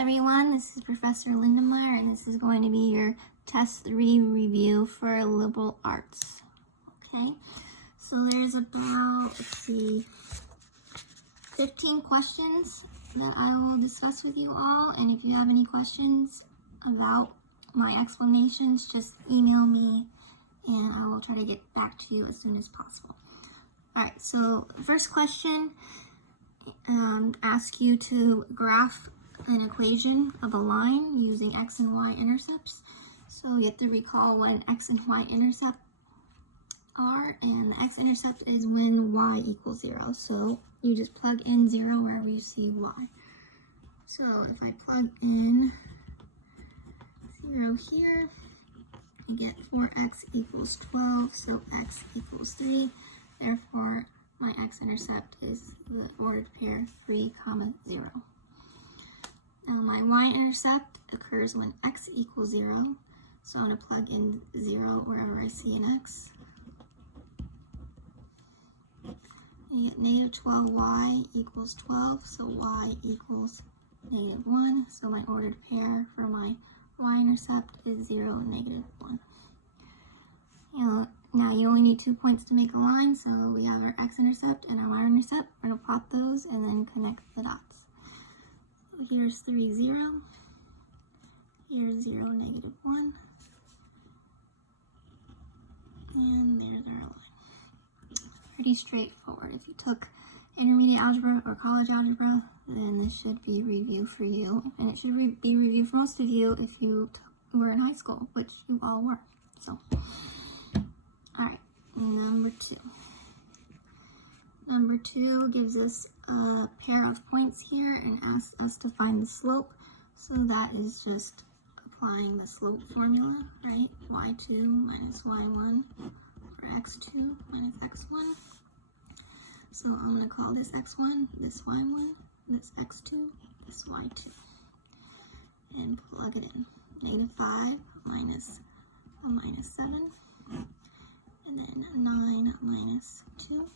everyone, this is Professor Lindemeyer, and this is going to be your Test 3 review for liberal arts. Okay, so there's about, 15 questions that I will discuss with you all, and if you have any questions about my explanations, just email me, and I will try to get back to you as soon as possible. Alright, so the first question asks you to graph an equation of a line using x and y intercepts. So you have to recall what an x and y intercept are, and the x-intercept is when y equals 0. So you just plug in 0 wherever you see y. So if I plug in 0 here, I get 4x equals 12, so x equals 3. Therefore, my x-intercept is the ordered pair 3, 0. Now my y-intercept occurs when x equals 0, so I'm going to plug in 0 wherever I see an x. You get negative 12y equals 12, so y equals negative 1. So my ordered pair for my y-intercept is 0 and negative 1. Now you only need 2 points to make a line, so we have our x-intercept and our y-intercept. We're going to plot those and then connect the dots. So here's 3, 0. Here's 0, negative 1. And there's our line. Pretty straightforward. If you took intermediate algebra or college algebra, then this should be review for you. And it should be review for most of you if you were in high school, which you all were. So, alright, number 2. Number 2 gives us a pair of points here and asks us to find the slope. So that is just applying the slope formula, right? y2 minus y1 or x2 minus x1. So I'm going to call this x1, this y1, this x2, this y2. And plug it in. Negative 5 minus a minus 7. And then 9 minus 2.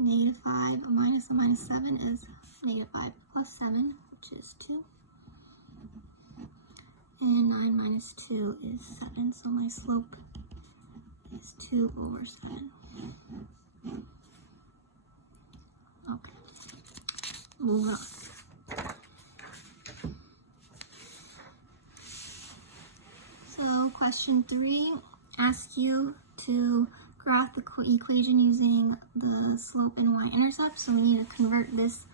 Negative 5 minus a minus 7 is negative 5 plus 7, which is 2. And 9 minus 2 is 7, so my slope is 2 over 7. Okay, move on. So question 3 asks you to graph the equation using the slope and y-intercept. So we need to convert this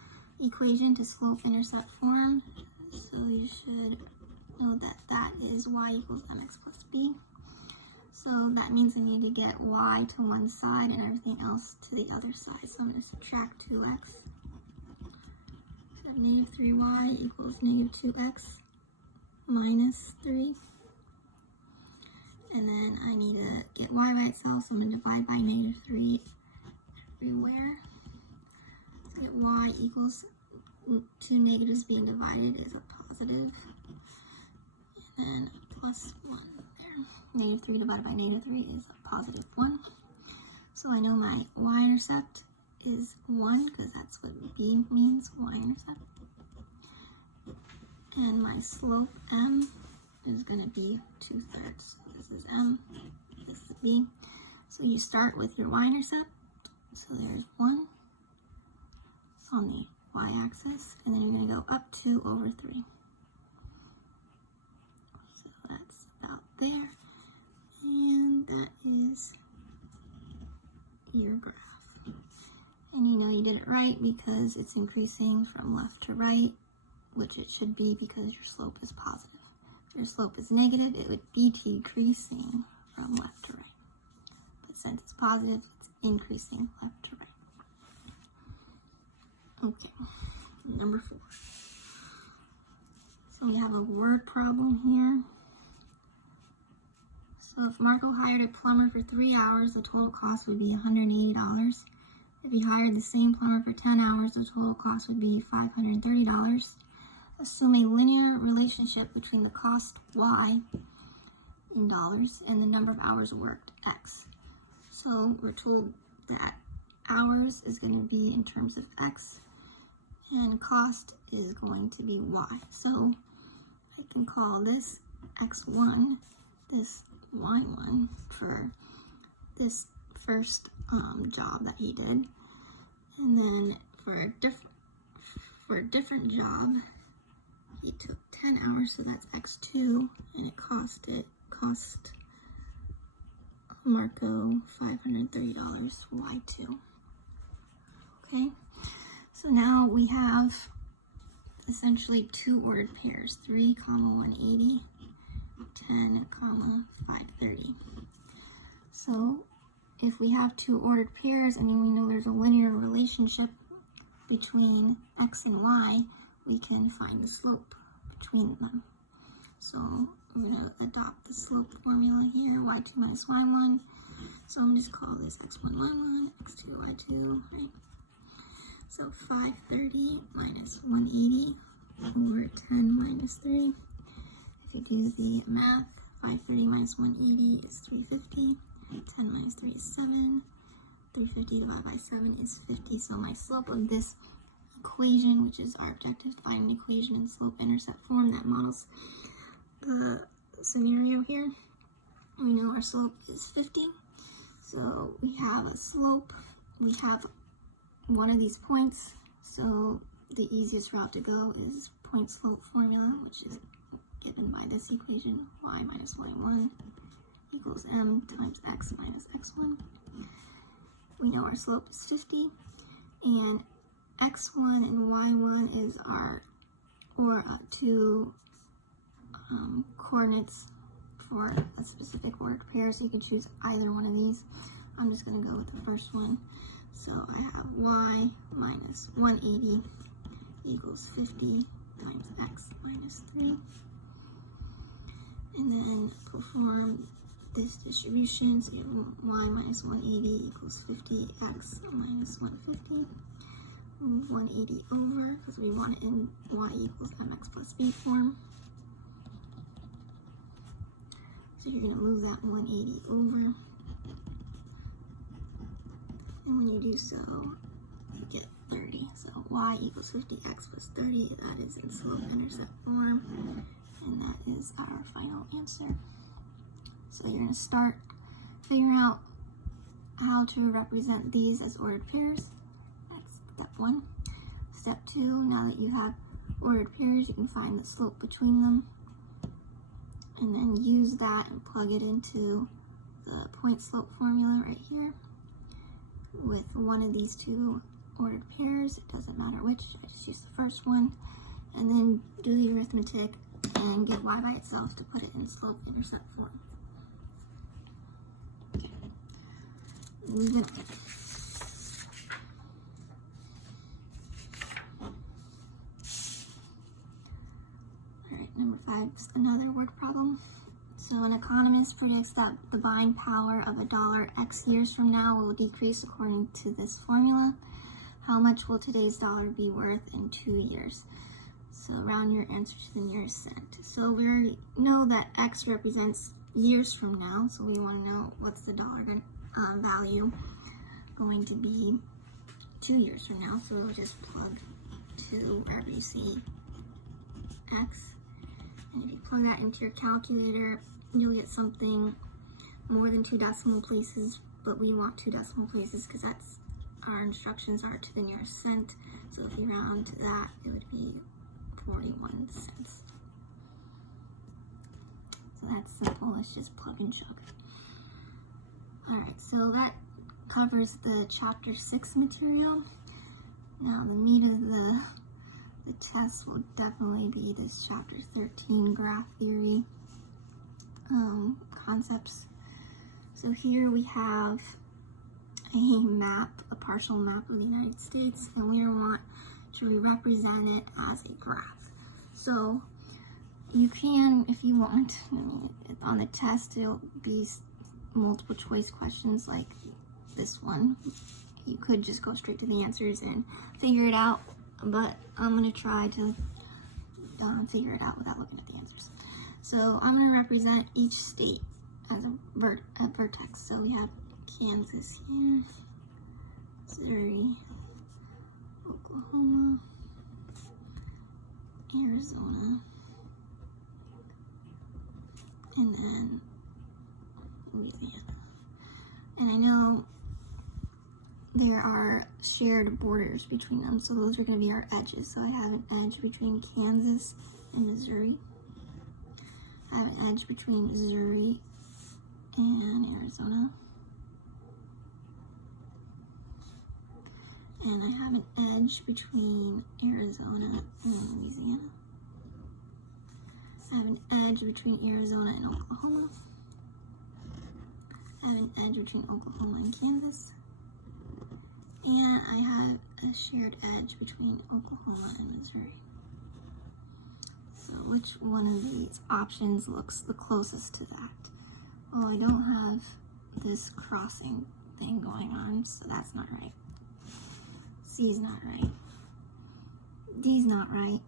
equation to slope-intercept form. So you should know that that is y equals mx plus b. So that means I need to get y to one side and everything else to the other side. So I'm going to subtract 2x. So negative 3y equals negative 2x minus 3. And then I need to get y by itself, so I'm going to divide by negative 3 everywhere. So get y equals 2 negatives being divided is a positive. And then plus 1 there. Negative 3 divided by negative 3 is a positive 1. So I know my y-intercept is 1, because that's what b means, y-intercept. And my slope, m, is going to be 2/3. So this is m, this is b. So you start with your y-intercept. So there's 1 on the y-axis, and then you're going to go up 2 over 3. So that's about there. And that is your graph. And you know you did it right because it's increasing from left to right, which it should be because your slope is positive. If your slope is negative, it would be decreasing from left to right. But since it's positive, it's increasing left to right. Okay, number 4. So we have a word problem here. So if Marco hired a plumber for 3 hours, the total cost would be $180. If he hired the same plumber for 10 hours, the total cost would be $530. Assume a linear relationship between the cost y in dollars and the number of hours worked, x. So we're told that hours is going to be in terms of x, and cost is going to be y. So I can call this x1, this y1 for this first job that he did, and then for a different job he took 10 hours, so that's x2, and it cost Marco $530, y2. Okay, so now we have essentially two ordered pairs, 3, 180, 10, 530. So if we have two ordered pairs and we know there's a linear relationship between x and y, we can find the slope between them. So we're going to adopt the slope formula here, y2 minus y1. So I'm just call this x1, y1, x2, y2, right? So 530 minus 180 over 10 minus 3. If you do the math, 530 minus 180 is 350. 10 minus 3 is 7. 350 divided by 7 is 50. So my slope of this equation, which is our objective, find an equation in slope-intercept form that models the scenario here. We know our slope is 50. So we have a slope. We have one of these points. So the easiest route to go is point slope formula, which is given by this equation, y minus y1 equals m times x minus x1. We know our slope is 50, and x1 and y1 is our two coordinates for a specific ordered pair, so you can choose either one of these. I'm just going to go with the first one. So I have y minus 180 equals 50 times x minus 3. And then perform this distribution. So you have y minus 180 equals 50x minus 150. Move 180 over because we want it in y equals mx plus b form. So you're going to move that 180 over. And when you do so, you get 30. So y equals 50x plus 30. That is in slope-intercept form. And that is our final answer. So you're going to start figuring out how to represent these as ordered pairs. That's step 1. Step 2, now that you have ordered pairs, you can find the slope between them. And then use that and plug it into the point slope formula right here. With one of these two ordered pairs, it doesn't matter which, I just use the first one. And then do the arithmetic and get y by itself to put it in slope-intercept form. Okay. Moving on. Alright, number 5 is another word problem. So an economist predicts that the buying power of $1 X years from now will decrease according to this formula. How much will today's dollar be worth in 2 years? So round your answer to the nearest cent. So we know that X represents years from now, so we want to know what's the dollar value going to be 2 years from now. So we'll just plug to wherever you see X. And if you plug that into your calculator, you'll get something more than 2 decimal places, but we want 2 decimal places because that's our instructions are to the nearest cent. So if you round to that, it would be 41 cents. So that's simple, it's just plug and chug. Alright, so that covers the chapter 6 material. Now the meat of the test will definitely be this chapter 13 graph theory concepts. So here we have a map, a partial map of the United States, and we want to represent it as a graph. So you can, if you want, I mean, on the test it'll be multiple choice questions like this one. You could just go straight to the answers and figure it out, but I'm going to try to figure it out without looking at the answers. So I'm going to represent each state as a vertex. So we have Kansas here, Missouri, Oklahoma, Arizona, and then Louisiana. And I know there are shared borders between them, so those are going to be our edges. So I have an edge between Kansas and Missouri. I have an edge between Missouri and Arizona. And I have an edge between Arizona and Louisiana. I have an edge between Arizona and Oklahoma. I have an edge between Oklahoma and Kansas. And I have a shared edge between Oklahoma and Missouri. So which one of these options looks the closest to that? Oh, I don't have this crossing thing going on, so that's not right. C's not right. D's not right.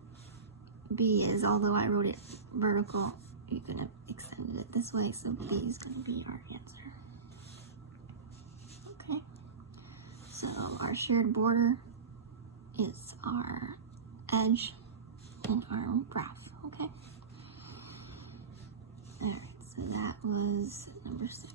B is, although I wrote it vertical, you're going to extend it this way, so B is going to be our answer. Okay. So our shared border is our edge in our graph, okay? Alright, so that was number 6.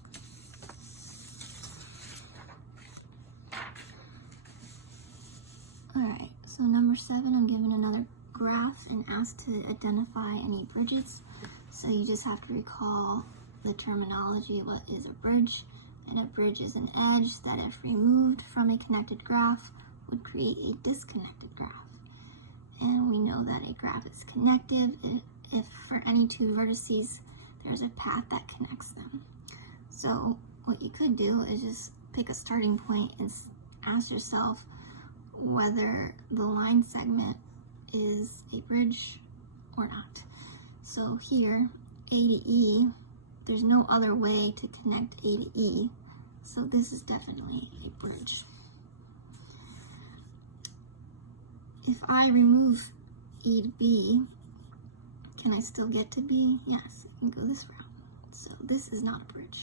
Alright, so number 7, I'm given another graph and asked to identify any bridges. So you just have to recall the terminology. What is a bridge? And a bridge is an edge that, if removed from a connected graph, would create a disconnected graph. And we know that a graph is connective if for any two vertices there's a path that connects them. So what you could do is just pick a starting point and ask yourself whether the line segment is a bridge or not. So here, A to E, there's no other way to connect A to E, so this is definitely a bridge. If I remove E to B, can I still get to B? Yes, I can go this route. So this is not a bridge.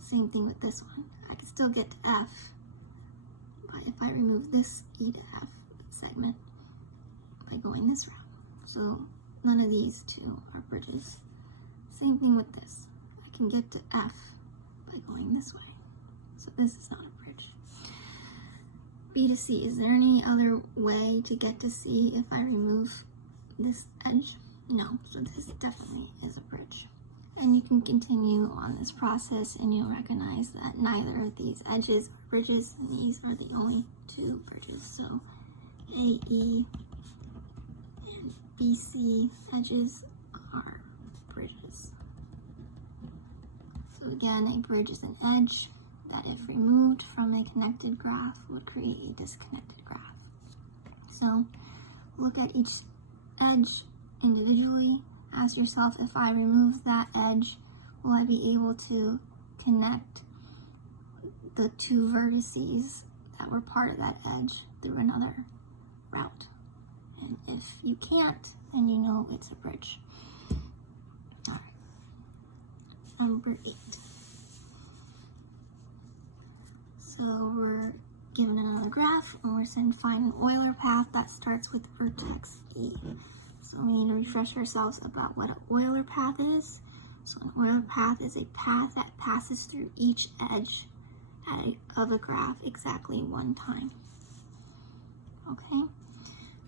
Same thing with this one. I can still get to F, but if I remove this E to F segment by going this route. So none of these two are bridges. Same thing with this. I can get to F by going this way. So this is not a bridge. B to C, is there any other way to get to C if I remove this edge? No, so this definitely is a bridge. And you can continue on this process and you'll recognize that neither of these edges are bridges, and these are the only two bridges. So AE and BC edges are bridges. So again, a bridge is an edge that, if removed from a connected graph, would create a disconnected graph. So look at each edge individually. Ask yourself, if I remove that edge, will I be able to connect the two vertices that were part of that edge through another route? And if you can't, then you know it's a bridge. All right. Number 8. So we're given another graph, and we're saying find an Euler path that starts with vertex E. So we need to refresh ourselves about what an Euler path is. So an Euler path is a path that passes through each edge of a graph exactly one time. Okay?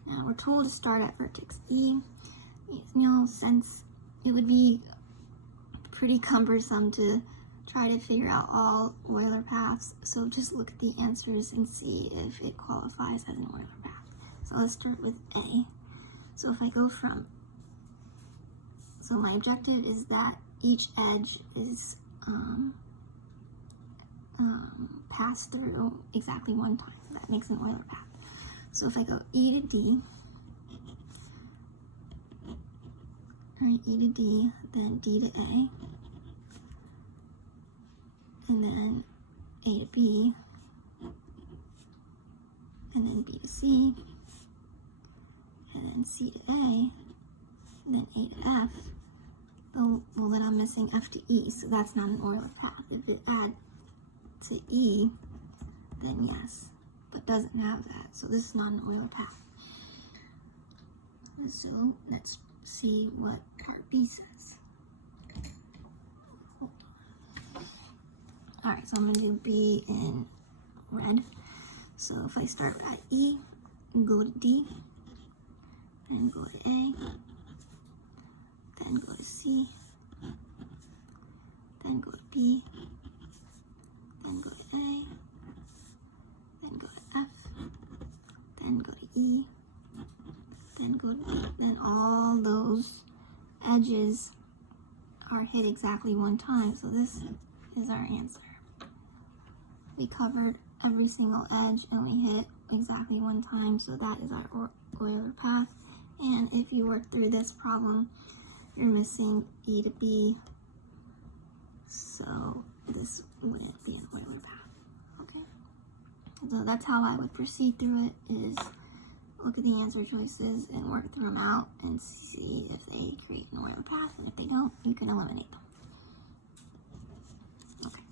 Now we're told to start at vertex E. You know, since it would be pretty cumbersome to try to figure out all Euler paths, so just look at the answers and see if it qualifies as an Euler path. So let's start with A. So if I go from, so my objective is that each edge is passed through exactly one time. That makes an Euler path. So if I go E to D, right, E to D, then D to A, and then A to B, and then B to C, and then C to A, and then A to F. Well, then I'm missing F to E, so that's not an Euler path. If it adds to E, then yes, but doesn't have that, so this is not an Euler path. So let's see what part B says. Alright, so I'm going to do B in red. So if I start at E, go to D, then go to A, then go to C, then go to B, then go to A, then go to F, then go to E, then go to B. Then all those edges are hit exactly one time. So this is our answer. We covered every single edge and we hit exactly one time. So that is our Euler path. And if you work through this problem, you're missing E to B. So this wouldn't be an Euler path. Okay. So that's how I would proceed through it, is look at the answer choices and work through them out and see if they create an Euler path, and if they don't, you can eliminate them. Okay.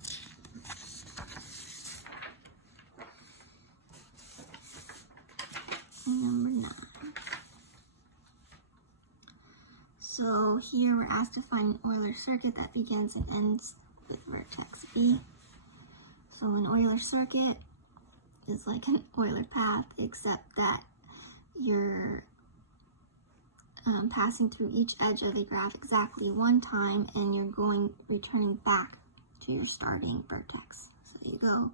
Number 9. So here we're asked to find an Euler circuit that begins and ends with vertex B. So an Euler circuit is like an Euler path, except that you're passing through each edge of a graph exactly one time, and you're returning back to your starting vertex. So you go,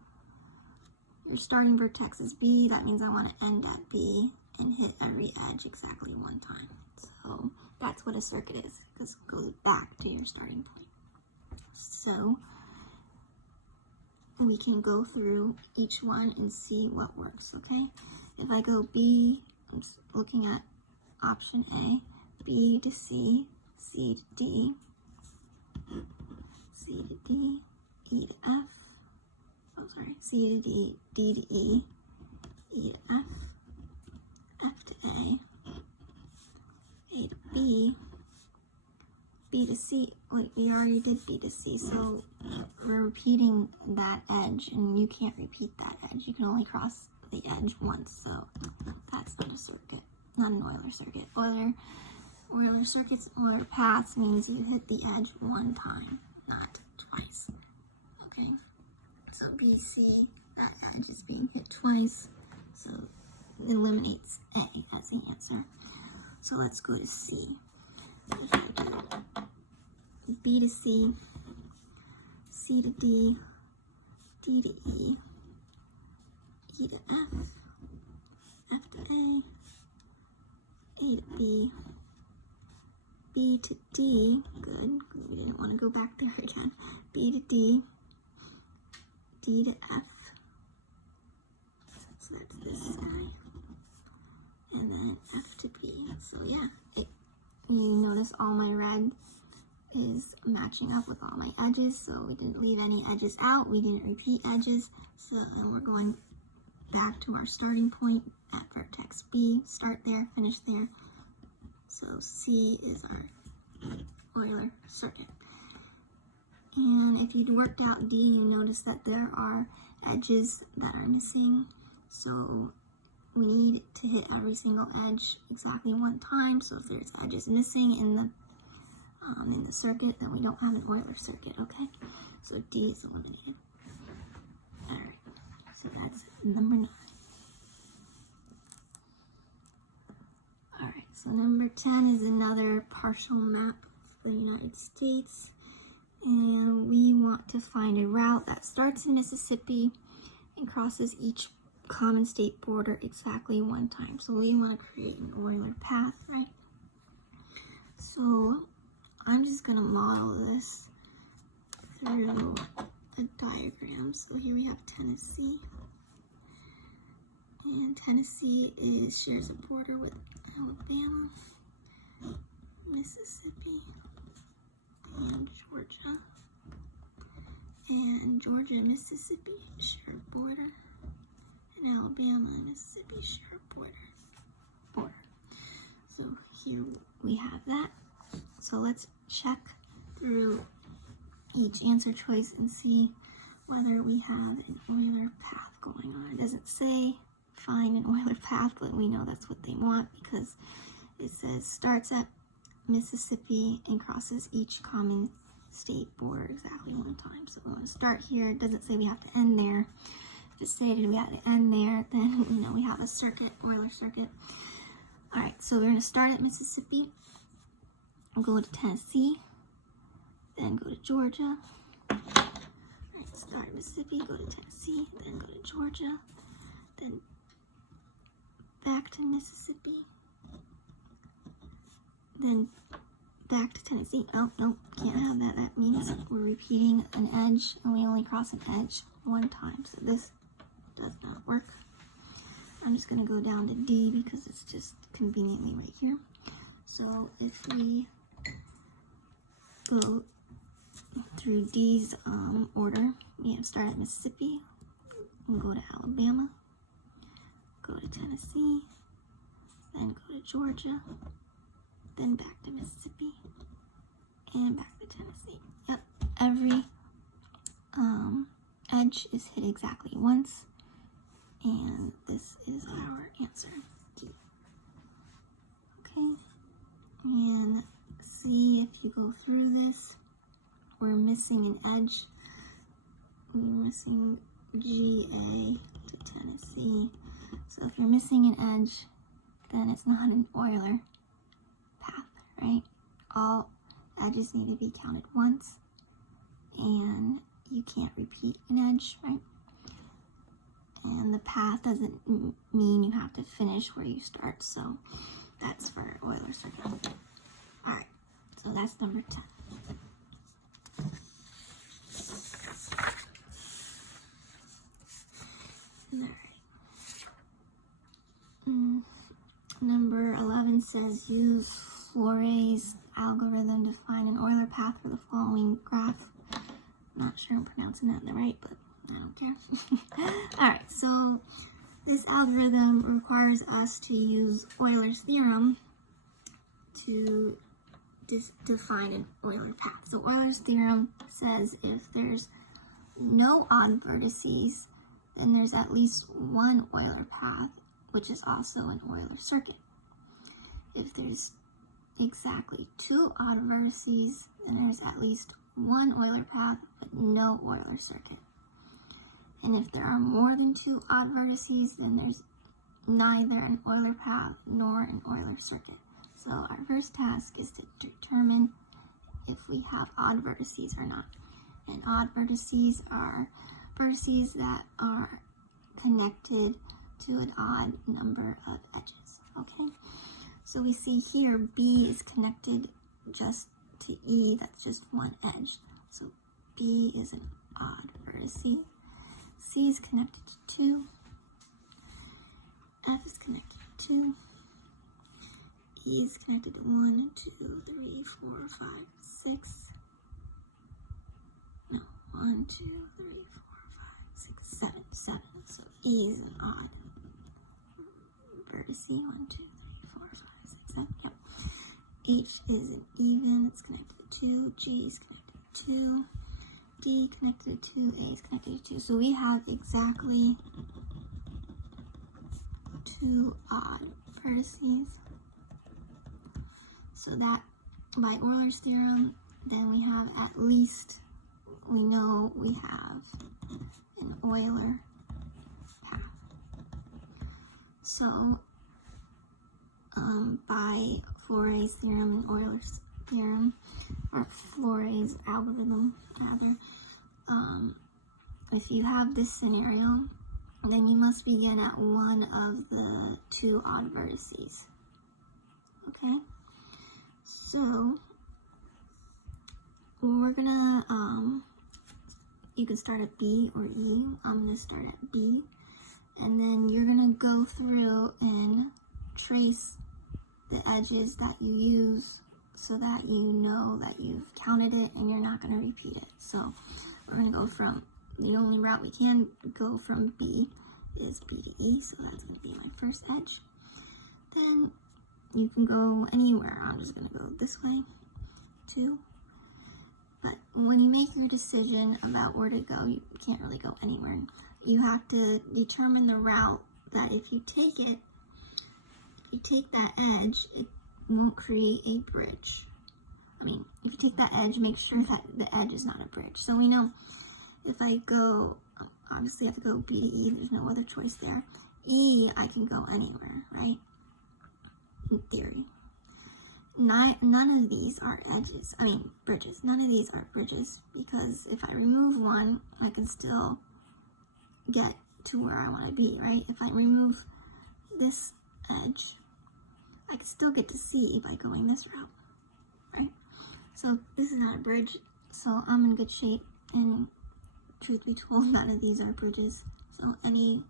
your starting vertex is B, that means I want to end at B and hit every edge exactly one time. So that's what a circuit is, because it goes back to your starting point. So we can go through each one and see what works, okay? If I go B, I'm looking at option A, B to C, C to D, C to D, E to F, C to D, D to E, E to F, F to A to B, B to C. Wait, we already did B to C, so we're repeating that edge, and you can't repeat that edge. You can only cross the edge once, so that's not a circuit, not an Euler circuit. Euler circuits, Euler paths means you hit the edge one time, not twice. Okay, so BC, that edge is being hit twice, so it eliminates A as the answer. So let's go to C. If I do B to C, C to D, D to E, E to F, F to A to B, B to D, good, we didn't want to go back there again, B to D, D to F, so that's this guy, and then F to B. So yeah, you notice all my red is matching up with all my edges, so we didn't leave any edges out, we didn't repeat edges, so and we're going back to our starting point at vertex B, start there, finish there. So C is our Euler circuit. And if you'd worked out D, you notice that there are edges that are missing, so we need to hit every single edge exactly one time. So if there's edges missing in the circuit, then we don't have an Euler circuit, okay? So D is eliminated. Alright, so that's number 9. Alright, so number 10 is another partial map of the United States. And we want to find a route that starts in Mississippi and crosses each common state border exactly one time. So we want to create an Euler path, right? So I'm just going to model this through a diagram. So here we have Tennessee. And Tennessee shares a border with Alabama, Mississippi, and Georgia. And Georgia and Mississippi share a border. And Alabama and Mississippi share a border. So here we have that. So let's check through each answer choice and see whether we have an Euler path going on. It doesn't say find an Euler path, but we know that's what they want because it says starts at Mississippi and crosses each common state border exactly one time. So we want to start here. It doesn't say we have to end there. If it stated we have to end there, then we know we have a circuit, Euler circuit. All right, so we're going to start at Mississippi, go to Tennessee, then go to Georgia. All right, start at Mississippi, go to Tennessee, then go to Georgia, then back to Mississippi, then back to Tennessee. Oh, no, can't have that. That means we're repeating an edge, and we only cross an edge one time. So this does not work. I'm just going to go down to D because it's just conveniently right here. So if we go through D's order, we have start at Mississippi, and go to Alabama, go to Tennessee, then go to Georgia, then back to Mississippi, and back to Tennessee. Yep, every edge is hit exactly once, and this is our answer, D. Okay, and see if you go through this, we're missing an edge. We're missing GA to Tennessee. So if you're missing an edge, then it's not an Euler path, right? All edges need to be counted once, and you can't repeat an edge, right? And the path doesn't mean you have to finish where you start, so that's for Euler circuit. All right, so that's number 10. All right. Number 11 says use Fleury's algorithm to find an Euler path for the following graph. Not sure I'm pronouncing that right, but I don't care. Alright, so this algorithm requires us to use Euler's theorem to define an Euler path. So Euler's theorem says if there's no odd vertices, then there's at least one Euler path, which is also an Euler circuit. If there's exactly two odd vertices, then there's at least one Euler path, but no Euler circuit. And if there are more than two odd vertices, then there's neither an Euler path nor an Euler circuit. So our first task is to determine if we have odd vertices or not. And odd vertices are vertices that are connected to an odd number of edges, okay? So we see here B is connected just to E, that's just one edge. So B is an odd vertice. C is connected to 2. F is connected to 2. E is connected to 1, 2, 3, 4, 5, 6. No, 1, 2, 3, 4, 5, 6, 7, 7. So E is an odd vertice. 1, 2, 3, 4, 5, 6, 7. Yep. H is an even, it's connected to 2. G is connected to 2. D connected to 2. A is connected to 2. So we have exactly 2 odd vertices. So that by Euler's theorem, then we have at least, we know we have an Euler path. So by Fleury's theorem and Euler's theorem, or Fleury's algorithm rather, if you have this scenario, then you must begin at one of the 2 odd vertices. Okay? So we're gonna, you can start at B or E. I'm gonna start at B. And then you're gonna go through and trace the edges that you use so that you know that you've counted it and you're not gonna repeat it. So we're gonna go from, the only route we can go from B is B to E, so that's gonna be my first edge. Then you can go anywhere. I'm just gonna go this way, 2. But when you make your decision about where to go, you can't really go anywhere. You have to determine the route that if you take it, if you take that edge, won't create a bridge. I mean, if you take that edge, make sure that the edge is not a bridge. So we know if I go, obviously I have to go B to E, there's no other choice there. E, I can go anywhere, right? In theory. None of these are edges, bridges. None of these are bridges, because if I remove one, I can still get to where I want to be, right? If I remove this edge, I can still get to C by going this route, right? So this is not a bridge, so I'm in good shape, and truth be told, none of these are bridges. So any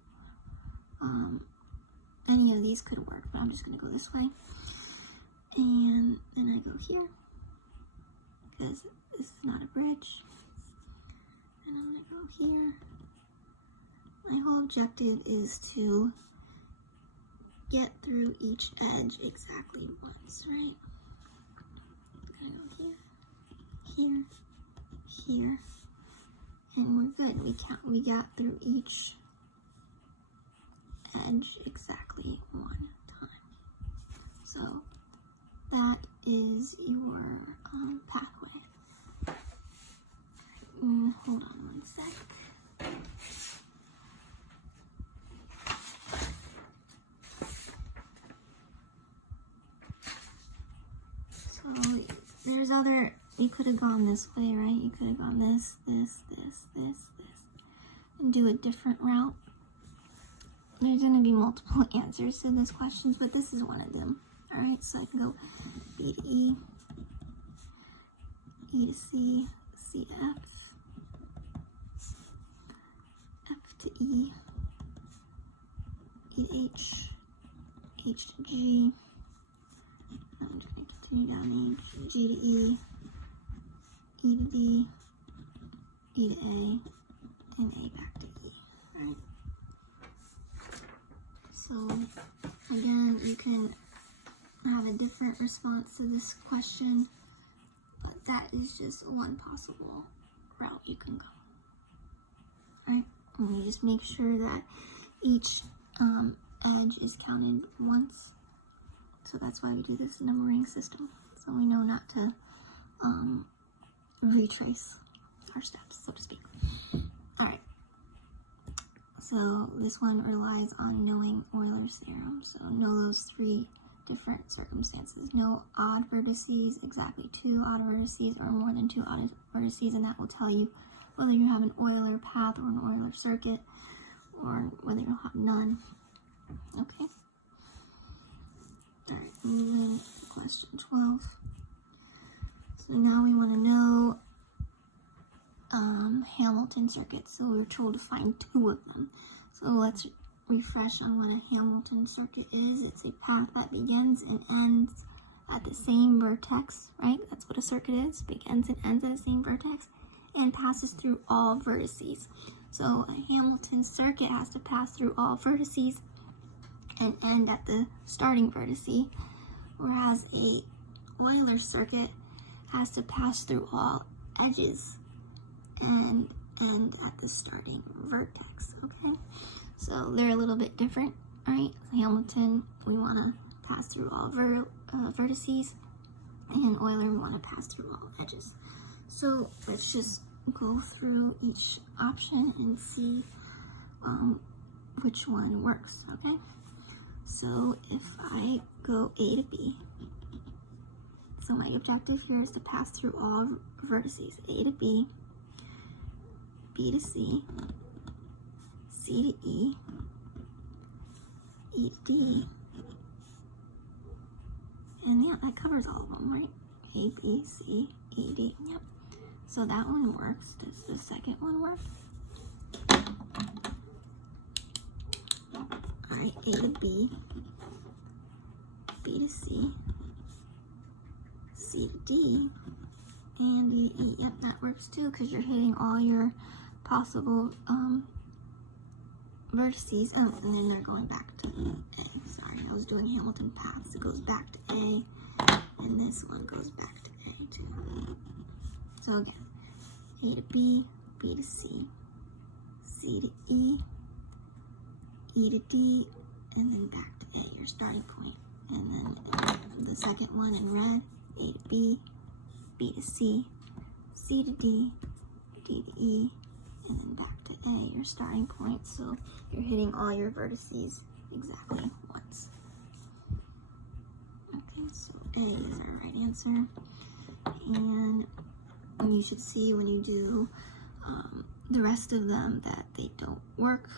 of these could work, but I'm just gonna go this way. And then I go here, because this is not a bridge. And I'm gonna go here. My whole objective is to get through each edge exactly once, right? I'm gonna go here, here, here, and we're good. We got through each edge exactly one time. So that is your pathway. Hold on one sec. So there's you could have gone this way, right? You could have gone this, and do a different route. There's going to be multiple answers to this question, but this is one of them. Alright, so I can go B to E, E to C, C to F, F to E, E to H, H to G, I'm just going to continue down H, G to E, E to D, E to A, and A back to E, right? So, again, you can have a different response to this question, but that is just one possible route you can go, right? And you just make sure that each edge is counted once. So that's why we do this numbering system, so we know not to retrace our steps, so to speak. All right. So this one relies on knowing Euler's theorem. So know those three different circumstances. Know odd vertices, exactly 2 odd vertices or more than 2 odd vertices, and that will tell you whether you have an Euler path or an Euler circuit, or whether you'll have none. Okay. All right, moving to question 12. So now we want to know Hamilton circuits. So we're told to find 2 of them. So let's refresh on what a Hamilton circuit is. It's a path that begins and ends at the same vertex, right? That's what a circuit is. Begins and ends at the same vertex and passes through all vertices. So a Hamilton circuit has to pass through all vertices and end at the starting vertice, whereas a Euler circuit has to pass through all edges and end at the starting vertex, okay? So they're a little bit different, right? Hamilton, we want to pass through all vertices, and Euler, we want to pass through all edges. So let's just go through each option and see which one works, okay? So if I go A to B, so my objective here is to pass through all vertices, A to B, B to C, C to E, E to D, and yeah, that covers all of them, right? A, B, C, E, D, yep. So that one works. Does the second one work? Alright, A to B, B to C, C to D, and D to E. Yep, that works too, because you're hitting all your possible vertices. Oh, and then they're going back to A. Sorry, I was doing Hamilton paths. It goes back to A, and this one goes back to A too. So again, A to B, B to C, C to E, E to D, and then back to A, your starting point, and then the second one in red, A to B, B to C, C to D, D to E, and then back to A, your starting point. So you're hitting all your vertices exactly once. Okay, so A is our right answer. And you should see when you do the rest of them that they don't work,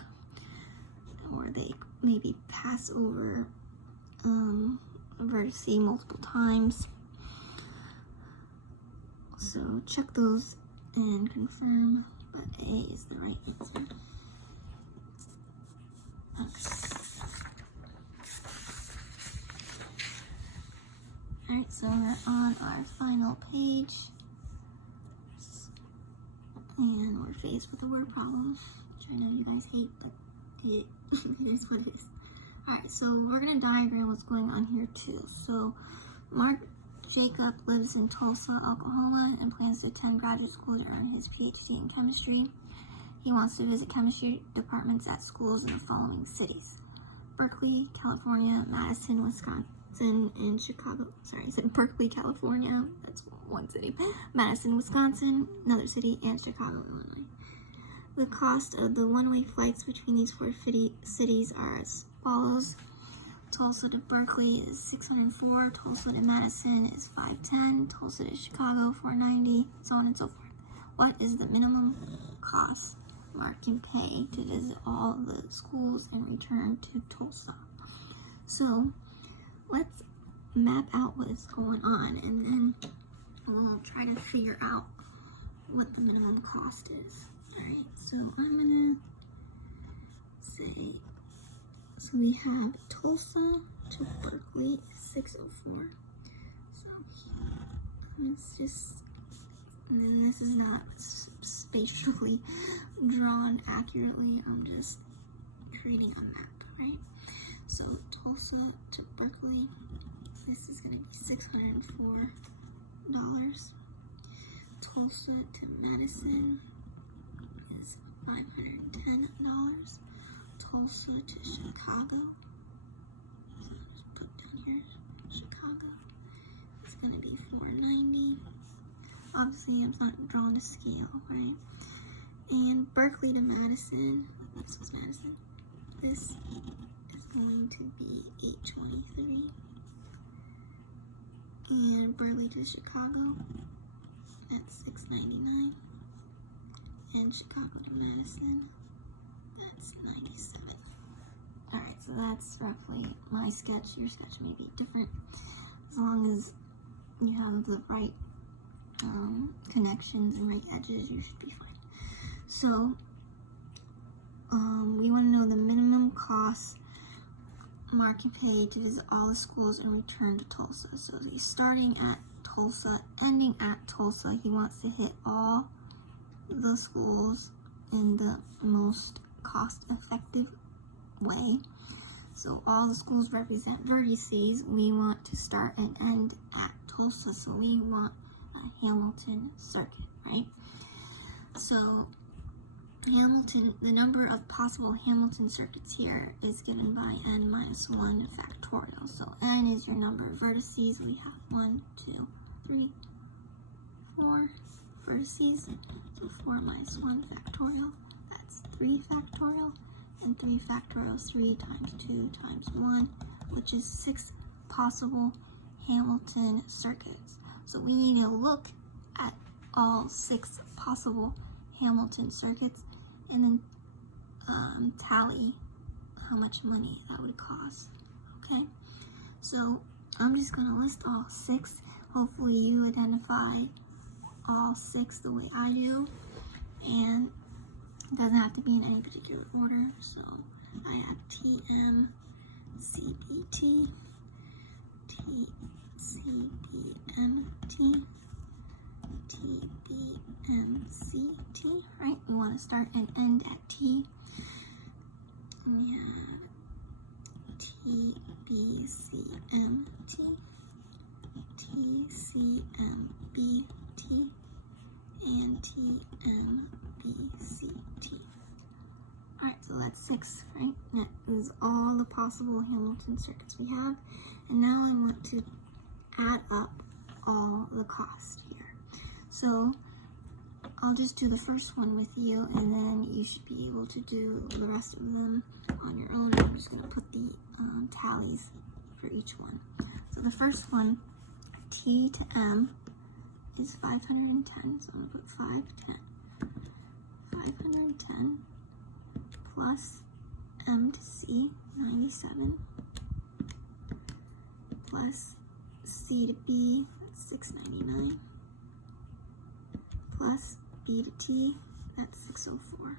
or they maybe pass over a vertice multiple times. So check those and confirm, but A is the right answer. Okay. Alright, so we're on our final page. And we're faced with a word problem, which I know you guys hate, but it is what it is. Alright, so we're going to diagram what's going on here too. So Mark Jacob lives in Tulsa, Oklahoma, and plans to attend graduate school to earn his PhD in chemistry. He wants to visit chemistry departments at schools in the following cities: Berkeley, California, Madison, Wisconsin, and Chicago. Sorry, I said Berkeley, California. That's one city. Madison, Wisconsin, another city, and Chicago, Illinois. The cost of the one-way flights between these four cities are as follows. Tulsa to Berkeley is $604, Tulsa to Madison is $510, Tulsa to Chicago $490, so on and so forth. What is the minimum cost Mark can pay to visit all the schools and return to Tulsa? So let's map out what is going on, and then we'll try to figure out what the minimum cost is. Alright, so I'm gonna say, so we have Tulsa to Berkeley is 604. So it's just, and then this is not spatially drawn accurately, I'm just creating a map, right? So Tulsa to Berkeley, this is gonna be $604. Tulsa to Madison is $510. Tulsa to Chicago, so I'll just put down here, Chicago, it's gonna be $490. Obviously, I'm not drawing to scale, right? And Berkeley to Madison, this was Madison, this is going to be $823. And Berkeley to Chicago, that's $699. And Chicago to Madison, that's $97. Alright, so that's roughly my sketch. Your sketch may be different. As long as you have the right connections and right edges, you should be fine. So, we want to know the minimum cost Mark can pay to visit all the schools and return to Tulsa. So he's starting at Tulsa, ending at Tulsa. He wants to hit all the schools in the most cost-effective way. So all the schools represent vertices. We want to start and end at Tulsa, so we want a Hamilton circuit, right? So Hamilton, the number of possible Hamilton circuits here is given by n minus 1 factorial. So n is your number of vertices. We have 1, 2, 3, 4 vertices. So 4 minus 1 factorial, that's 3 factorial. And 3 factorial is 3 times 2 times 1, which is 6 possible Hamilton circuits. So we need to look at all 6 possible Hamilton circuits and then tally how much money that would cost. Okay, so I'm just going to list all 6. Hopefully you identify all 6 the way I do, and it doesn't have to be in any particular order. So I have TM, CBT, TCBMT, TBMCT, right? We want to start and end at T. And we have TBCMT, TCMBT, and TMBCT. Alright, so that's 6, right? That is all the possible Hamilton circuits we have. And now I want to add up all the cost here. So I'll just do the first one with you, and then you should be able to do the rest of them on your own. I'm just going to put the tallies for each one. So the first one, T to M, is 510. So I'm going to put 510. 510 plus M to C, 97, plus C to B, that's 699, plus B to T, that's 604.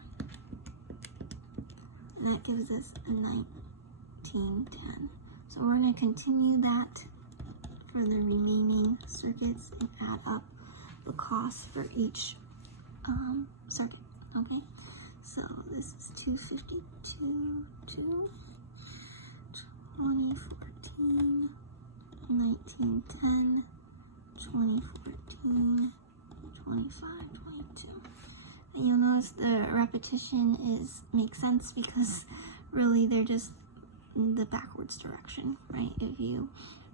And that gives us a 1910. So we're going to continue that for the remaining circuits and add up the cost for each circuit. Okay, so this is 252 to 2014, 1910, 2014, 25, 22. And you'll notice the repetition makes sense because really they're just the backwards direction, right? If you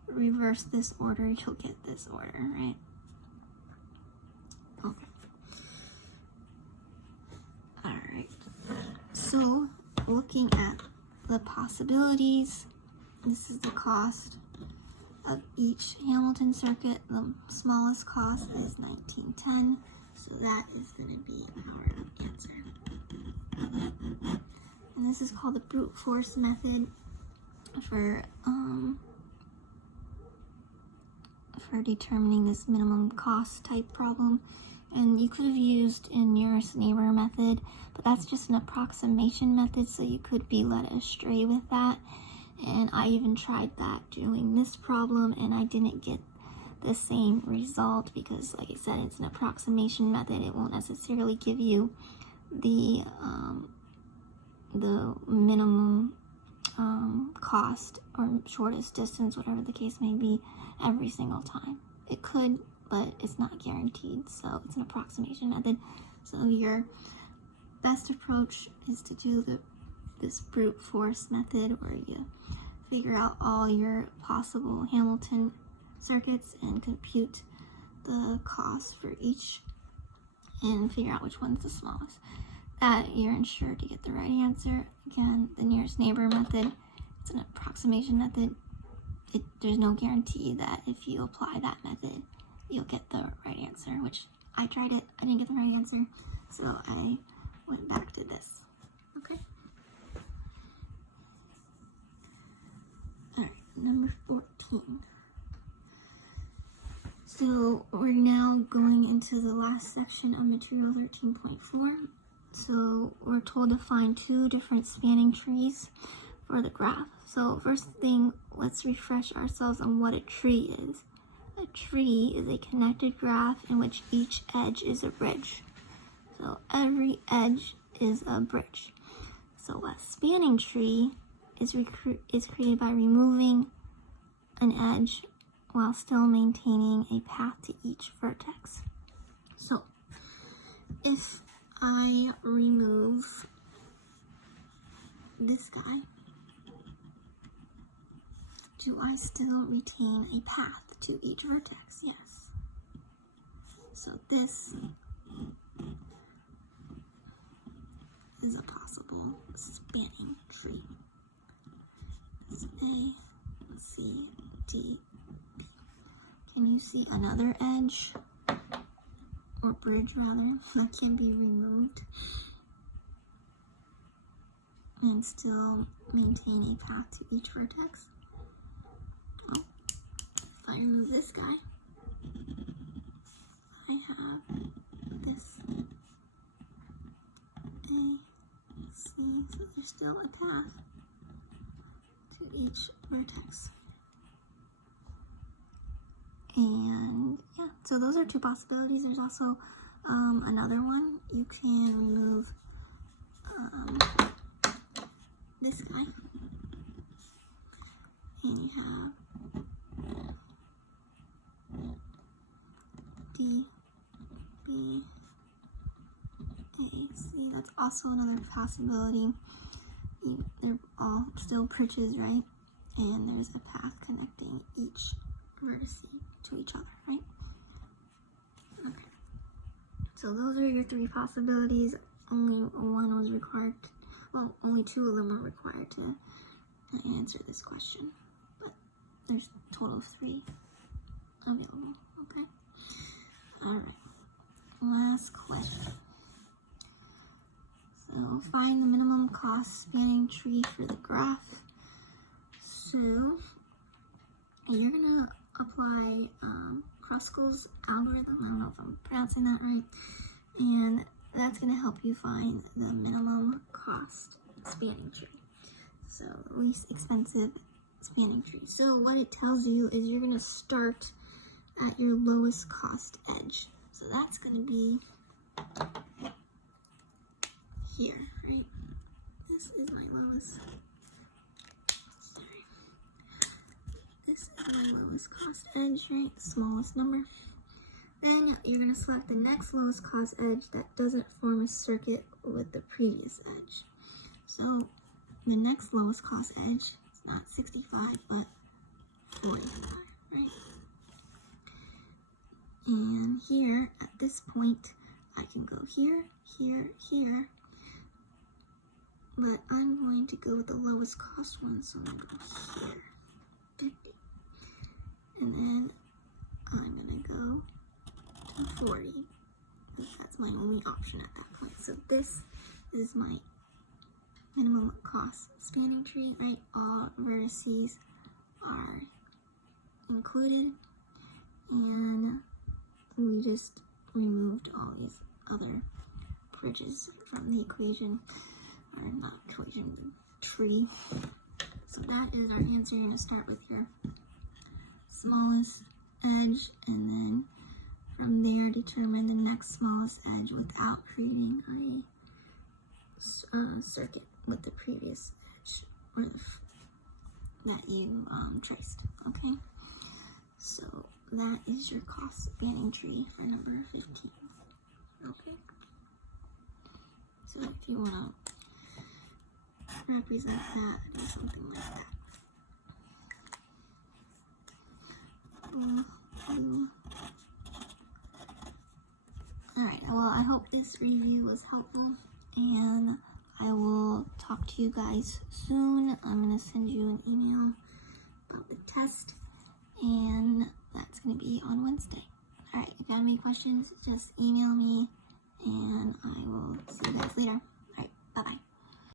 reverse this order, you'll get this order, right? Okay. Alright, so looking at the possibilities, this is the cost of each Hamilton circuit. The smallest cost is 1910, so that is going to be our answer. And this is called the brute force method for determining this minimum cost type problem. And you could have used a nearest neighbor method, but that's just an approximation method, so you could be led astray with that. And I even tried that doing this problem, and I didn't get the same result because, like I said, it's an approximation method. It won't necessarily give you the minimum cost or shortest distance, whatever the case may be, every single time. It could, but it's not guaranteed, so it's an approximation method. So your best approach is to do this brute force method, where you figure out all your possible Hamilton circuits and compute the cost for each and figure out which one's the smallest. That you're ensured to get the right answer. Again, the nearest neighbor method, it's an approximation method. There's no guarantee that if you apply that method, you'll get the right answer, which I tried it, I didn't get the right answer, so I went back to this. Okay. Alright, number 14. So we're now going into the last section of material 13.4. So we're told to find two different spanning trees for the graph. So first thing, let's refresh ourselves on what a tree is. A tree is a connected graph in which each edge is a bridge. So every edge is a bridge. So a spanning tree is created by removing an edge while still maintaining a path to each vertex. So if I remove this guy, do I still retain a path to each vertex? Yes. So this is a possible spanning tree. It's A, C, D, B. Can you see another edge, or bridge rather, that can be removed and still maintain a path to each vertex? Well, if I remove this guy, I have this A, C, so there's still a path to each vertex. And yeah, so those are two possibilities. There's also another one. You can remove this guy, and you have D, B, A, C. That's also another possibility. They're all still bridges, right? And there's a path connecting each vertices to each other, right? Okay. So those are your three possibilities. Only one was required. Well, only two of them are required to answer this question. But there's a total of three available, okay? Alright. Last question. So find the minimum cost spanning tree for the graph. So you're gonna apply Kruskal's algorithm. I don't know if I'm pronouncing that right. And that's gonna help you find the minimum cost spanning tree. So least expensive spanning tree. So what it tells you is you're gonna start at your lowest cost edge. So that's gonna be here, right? This is my lowest. Sorry. This is my lowest cost edge, right? Smallest number. Then you're going to select the next lowest cost edge that doesn't form a circuit with the previous edge. So the next lowest cost edge is not 65, but 45, right? And here, at this point, I can go here, here, here. But I'm going to go with the lowest cost one, so I'm going to go here, 50. And then I'm going to go to 40. That's my only option at that point. So this is my minimum cost spanning tree, right? All vertices are included. And we just removed all these other bridges from the equation. Or not equation, the tree. So that is our answer. You're going to start with your smallest edge, and then from there determine the next smallest edge without creating a circuit with the previous edge or that you traced. Okay, so that is your cost spanning tree for number 15. Okay, so if you want to represent that, do something like that. Alright, well, I hope this review was helpful, and I will talk to you guys soon. I'm going to send you an email about the test, and that's going to be on Wednesday. Alright, if you have any questions, just email me, and I will see you guys later. Alright, bye-bye.